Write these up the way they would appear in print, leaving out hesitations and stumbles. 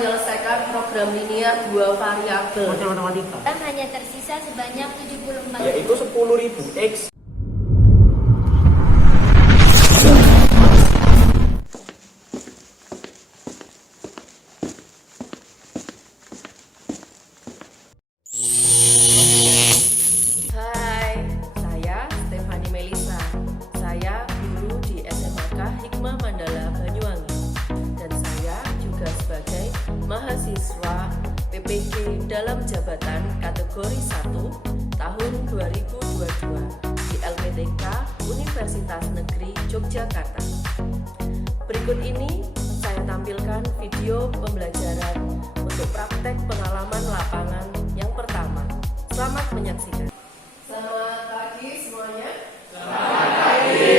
menyelesaikan program linear dua variabel. Kita hanya tersisa sebanyak 74. Yaitu 10.000 X. Hai, saya Stefani Melisa. Saya guru di SMK Hikmah Mandala Banyuwangi. Dan saya juga sebagai mahasiswa PPG dalam jabatan kategori 1 tahun 2022 di LPTK Universitas Negeri Yogyakarta. Berikut ini saya tampilkan video pembelajaran untuk praktek pengalaman lapangan yang pertama. Selamat menyaksikan. Selamat pagi semuanya. Selamat pagi.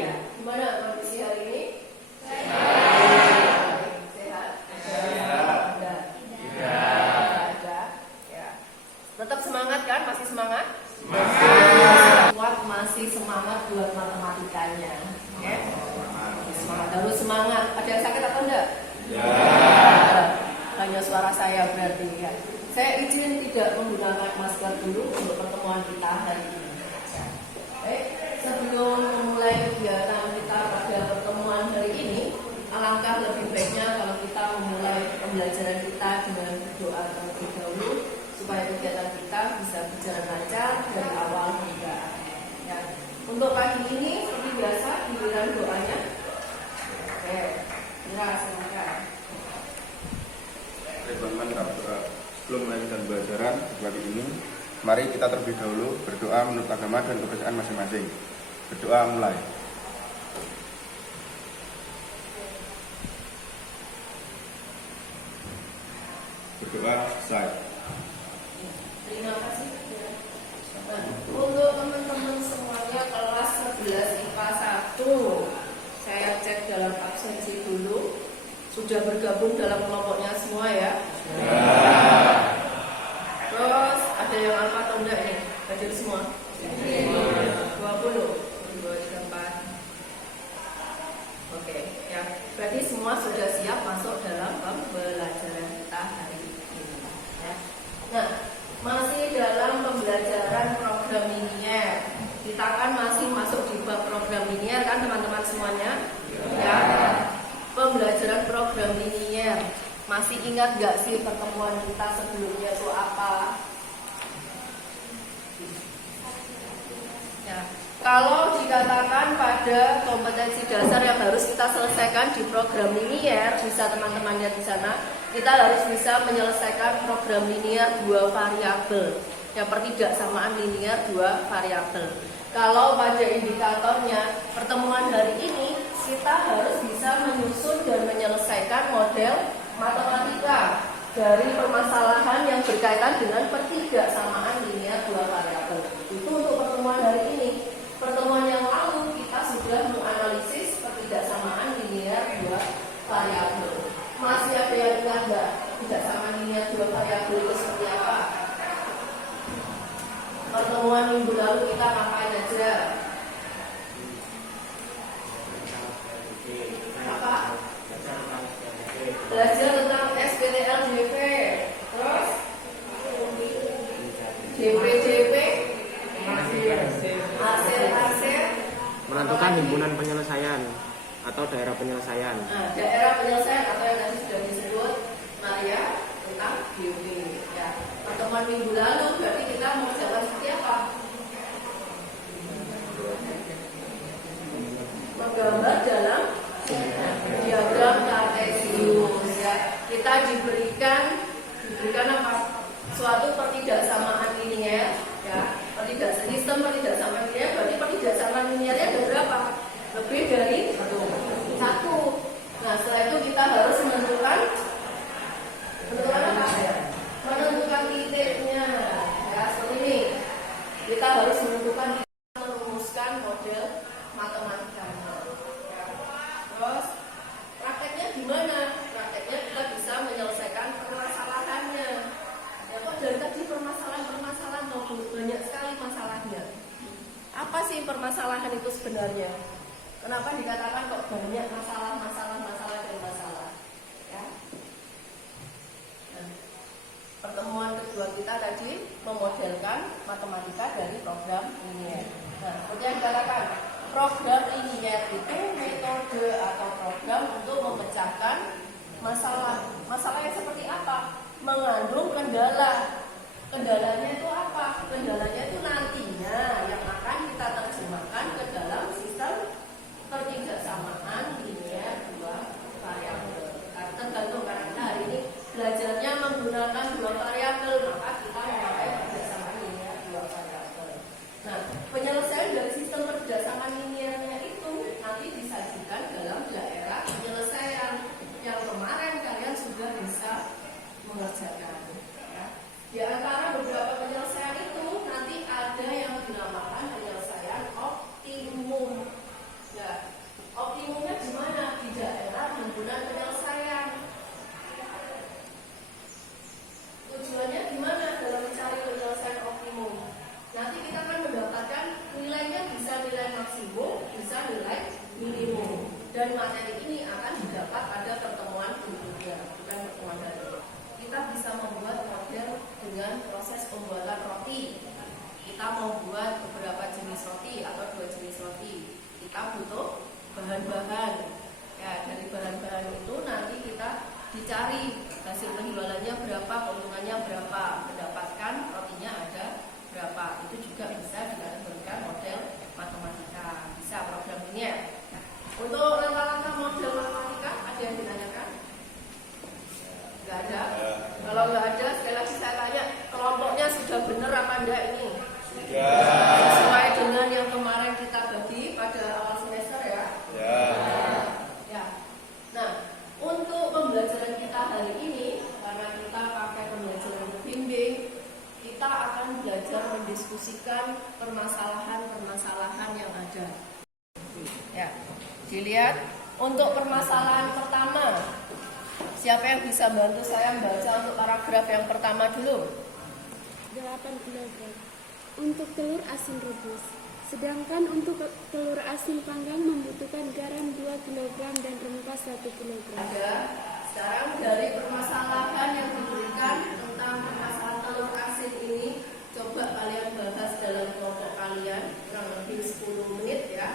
Ya, gimana kondisi hari ini? Sehat. Sehat? Sehat. Tidak. Ya. Tetap semangat kan? Masih semangat? Semangat. Kuat, masih semangat buat matematikanya. Oke? Semangat. Harus semangat. Ada yang sakit atau enggak? Ya. Hanya suara saya berarti ya. Saya izin tidak menggunakan masker dulu untuk pertemuan kita hari ini. Baik, sebelum memulai kegiatan kita pada pertemuan hari ini, alangkah lebih baiknya kalau kita memulai pembelajaran kita dengan berdoa terlebih dahulu supaya kegiatan kita bisa berjalan lancar dari awal hingga akhir. Ya. Untuk pagi ini seperti biasa giliran doanya. Oke, silakan. Sebelum melanjutkan pembelajaran pagi ini, mari kita terlebih dahulu berdoa menurut agama dan kepercayaan masing-masing. Berdoa mulai. Berdoa selesai. Terima kasih. Nah, untuk teman-teman semuanya kelas 11 IPA 1, saya cek dalam absensi dulu. Sudah bergabung dalam kelompoknya semua ya? Ya. Terus ada yang alfa atau enggak ini? Hadir semua? Ya. 20, 2, 3, 4. Oke, ya. Berarti semua sudah siap masuk dalam pembelajaran kita hari ini. Ya. Nah, masih dalam pembelajaran program linear. Kita kan masih masuk di bab program linear kan teman-teman semuanya? Ya. Pembelajaran program linear. Masih ingat gak sih pertemuan kita sebelumnya itu apa? Ya. Kalau dikatakan pada kompetensi dasar yang harus kita selesaikan di program linear, bisa teman-teman lihat di sana, kita harus bisa menyelesaikan program linear dua variabel. Yang pertidaksamaan linear dua variabel. Kalau pada indikatornya pertemuan hari ini kita harus bisa menyusun dan menyelesaikan model matematika dari permasalahan yang berkaitan dengan pertidaksamaan linear dua variabel. Itu untuk pertemuan hari ini. Pertemuan yang lalu kita sudah menganalisis pertidaksamaan linear dua variabel. Masih ada yang ingat nggak pertidaksamaan linear dua variabel itu seperti apa? Pertemuan minggu lalu kita ngapain aja? Apa? Belajar tentang SPTLJP. Terus JPJP, hasil Menentukan himpunan penyelesaian atau daerah penyelesaian. Nah, daerah penyelesaian atau yang tadi sudah disebut Maria tentang GP. Ya. Pertemuan minggu lalu berarti kita mau jalan seperti apa? Menggambar dalam diagram kartesius. Ya. Kita diberikan apa? Suatu pertidaksamaan linear. Ya. Sistem pertidaksamaan linear berarti pertidaksamaan linearnya ada berapa? Lebih dari satu. Nah, setelah itu kita harus menentukan apa? Menentukan titiknya. Ya, seperti ini. Kita harus merumuskan model matematikanya. Ya. Terus prakteknya gimana? Prakteknya kita bisa menyelesaikan permasalahannya. Ya, kok dari tadi permasalahan banyak sekali masalahnya. Apa sih permasalahan itu sebenarnya? Kenapa dikatakan kok banyak masalah? Ya. tadi memodelkan matematika dari program linier. Nah, seperti yang dikatakan, program linier itu metode atau program untuk memecahkan masalah. Masalahnya seperti apa? Mengandung kendala. Kendalanya itu apa? Kendalanya itu nantinya yang akan kita terjemahkan ke dalam sistem ketidaksamaan linier dua variabel. Tergantung karena kita hari ini belajarnya menggunakan dua variabel, maka kita memakai ketidaksamaan linier dua variabel. Nah, penyelesaian dari sistem ketidaksamaan liniernya itu nanti disajikan dalam daerah penyelesaian yang kemarin kalian sudah bisa mengerjakan. Ya. Di antara beberapa penyelesaian itu nanti ada yang dinamakan penyelesaian optimum. Ya, optimumnya di mana? Di daerah himpunan penyelesaian. Tujuannya gimana dalam mencari penyelesaian optimum? Nanti kita akan mendapatkan nilainya bisa nilai maksimum, bisa nilai minimum. Dan materi ini akan didapat pada pertemuan berikutnya, bukan pertemuan dari. Kita bisa membuat model dengan proses pembuatan roti. Kita membuat beberapa jenis roti atau 2 jenis roti. Kita butuh bahan-bahan. Ya, dari bahan-bahan itu nanti kita dicari hasil penjualannya berapa, keuntungannya berapa, mendapatkan rotinya ada berapa. Itu juga bisa dikategorikan model matematika. Bisa program ini ya. Nah, untuk langkah-langkah model matematika ada yang ditanyakan? Nggak ada. Kalau nggak ada, sekali lagi saya tanya, kelompoknya sudah benar apa enggak ini? Sesuai dengan yang kemarin kita bagi pada awal semester ya? Ya. Nah, untuk pembelajaran kita hari ini, karena kita pakai pembelajaran bimbing, kita akan belajar mendiskusikan permasalahan-permasalahan yang ada. Ya, dilihat untuk permasalahan pertama. Siapa yang bisa bantu saya membaca untuk paragraf yang pertama dulu? 8 kg untuk telur asin rebus. Sedangkan untuk telur asin panggang membutuhkan garam 2 kg dan rempah 1 kg. Ada. Sekarang dari permasalahan yang diberikan tentang permasalahan telur asin ini, coba kalian bahas dalam kelompok kalian kurang lebih 10 menit ya.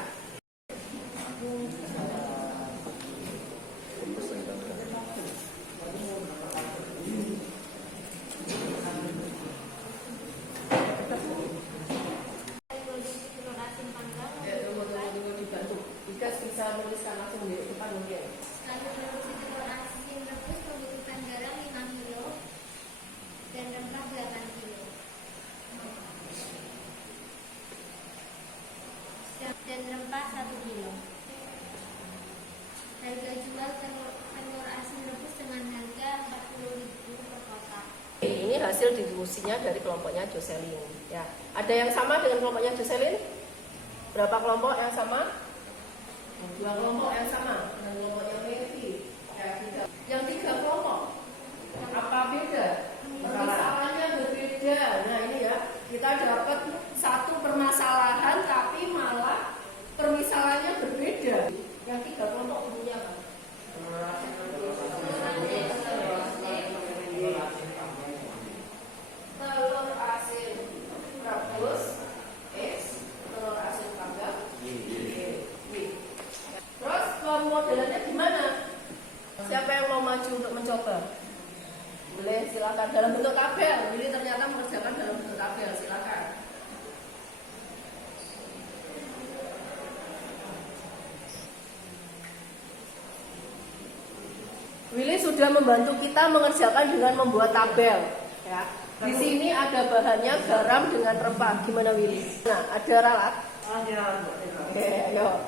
Bisa menuliskan langsung di depan mungkin. Lalu produksi telur asin rebus membutuhkan garam 5 kg dan rempah 8 kg. Dan rempah 1 kg. Harga jual telur asin rebus dengan harga 40.000 per kotak. Ini hasil diskusinya dari kelompoknya Jocelyn. Ya, ada yang sama dengan kelompoknya Jocelyn? Berapa kelompok yang sama? 2 kelompok yang sama dengan kelompoknya Mary. Ya, 3. Yang 3 kelompok apa beda? Permasalahannya berbeda. Nah ini ya, kita dapat satu permasalahan tapi malah permasalahannya berbeda. Yang 3 kelompok punya apa? Telur asin rebus X, telur asin panggang Y. Terus modelannya gimana? Siapa yang mau maju untuk mencoba? Boleh, silakan dalam bentuk tabel. Ini ternyata mengerjakan dalam bentuk tabel, silakan. Willy sudah membantu kita mengerjakan dengan membuat tabel. Ya. Di sini ada bahannya garam dengan rempah. Gimana Willy? Nah, ada ralat? Oke, ayo.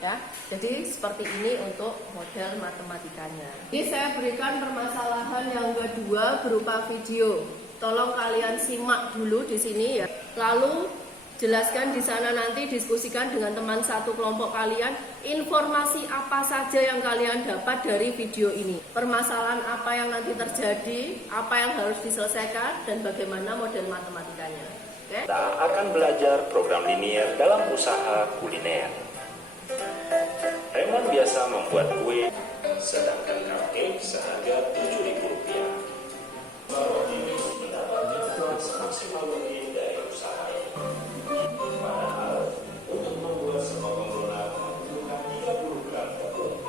Ya, jadi seperti ini untuk model matematikanya. Ini saya berikan permasalahan yang kedua berupa video. Tolong kalian simak dulu di sini ya. Lalu jelaskan di sana, nanti diskusikan dengan teman satu kelompok kalian informasi apa saja yang kalian dapat dari video ini. Permasalahan apa yang nanti terjadi, apa yang harus diselesaikan, dan bagaimana model matematikanya. Oke? Kita akan belajar program linier dalam usaha kuliner. Raymond biasa bisa membuat kue, sedangkan cupcake seharga Rp7.000. Ini mendapatkan semaksimal mungkin dari usaha ini. Padahal untuk membuat sepotong donat membutuhkan 30 gram tepung,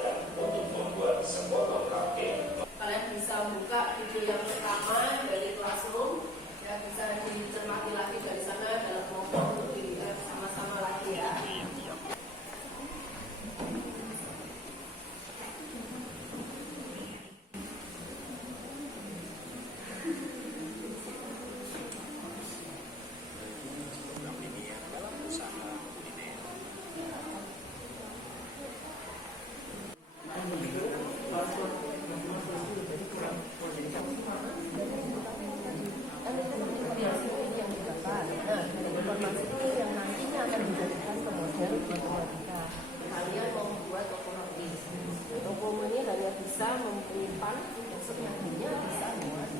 dan untuk membuat sepotong cupcake Kalian bisa buka video yang pertama dari Classroom, ya bisa dicermati lagi dari sana dalam kelompok untuk dilihat sama-sama lagi ya. Informasi itu yang nantinya akan dijadikan model matematika. Kalian mau membuat lokomotif. Lokomotif ini hanya bisa menyimpan unsur yang hanya bisa muat.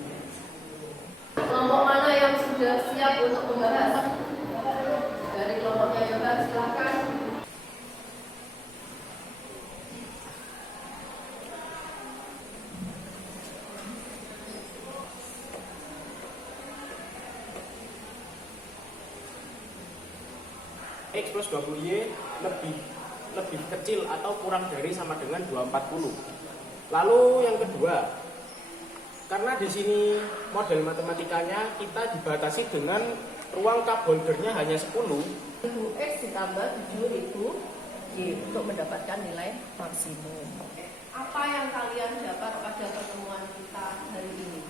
Kelompok mana yang sudah siap untuk membahas? Dari kelompoknya Yoga, silakan. X plus 20Y lebih kecil atau kurang dari sama dengan 240. Lalu yang kedua, karena di sini model matematikanya kita dibatasi dengan ruang cup holdernya hanya 10. 1000X ditambah 7000Y untuk mendapatkan nilai maksimum. Apa yang kalian dapat pada pertemuan kita hari ini?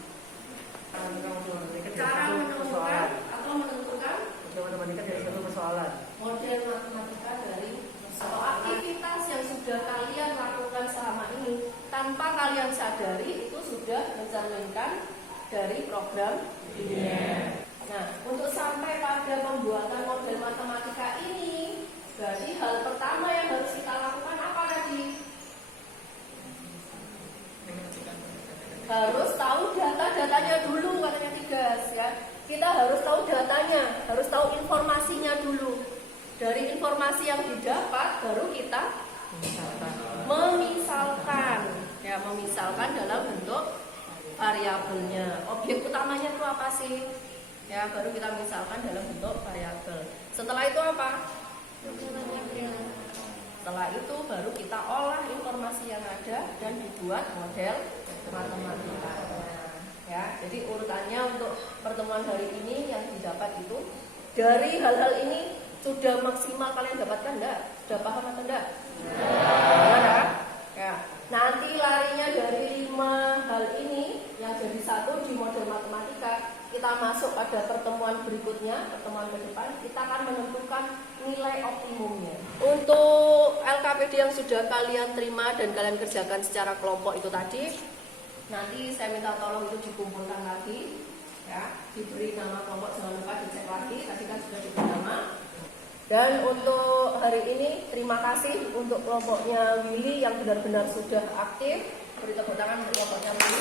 Cara menemukan atau menentukan matematika dari satu persoalan. model matematika dari atau aktivitas yang sudah kalian lakukan selama ini tanpa kalian sadari itu sudah mencerminkan dari program linear. Nah, untuk sampai pada pembuatan model matematika ini, berarti hal pertama yang harus kita lakukan apa tadi? Harus tahu data-datanya dulu, katanya Tigas ya. Kita harus tahu datanya, harus tahu informasinya dulu. Dari informasi yang didapat baru kita memisalkan dalam bentuk variabelnya. Objek utamanya itu apa sih? Ya, baru kita misalkan dalam bentuk variabel. Setelah itu apa? Setelah itu baru kita olah informasi yang ada dan dibuat model matematikanya. Ya, jadi urutannya untuk pertemuan hari ini yang didapat itu dari hal-hal ini sudah maksimal kalian dapatkan enggak? Sudah paham atau enggak? Ya. Ya. Nanti larinya dari 5 hal ini yang jadi satu di model matematika, kita masuk pada pertemuan berikutnya, pertemuan ke depan, kita akan menentukan nilai optimumnya. Untuk LKPD yang sudah kalian terima dan kalian kerjakan secara kelompok itu tadi, nanti saya minta tolong itu dikumpulkan lagi, ya, diberi nama kelompok, jangan lupa dicek lagi, tadi kan sudah diberi nama. Dan untuk hari ini terima kasih untuk kelompoknya Willy yang benar-benar sudah aktif. Beri tepuk tangan untuk kelompoknya Willy.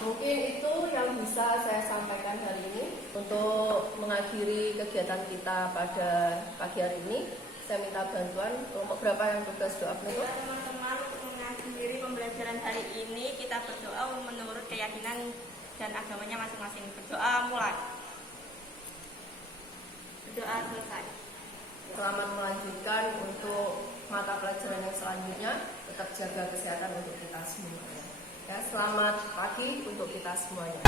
Mungkin itu yang bisa saya sampaikan hari ini untuk mengakhiri kegiatan kita pada pagi hari ini. Saya minta bantuan kelompok berapa yang tugas doa penutup? Teman-teman, untuk mengakhiri pembelajaran hari ini kita berdoa menurut keyakinan dan agamanya masing-masing. Berdoa mulai. Berdoa selesai. Selamat melanjutkan untuk mata pelajaran yang selanjutnya. Tetap jaga kesehatan untuk kita semuanya. Ya, selamat pagi untuk kita semuanya.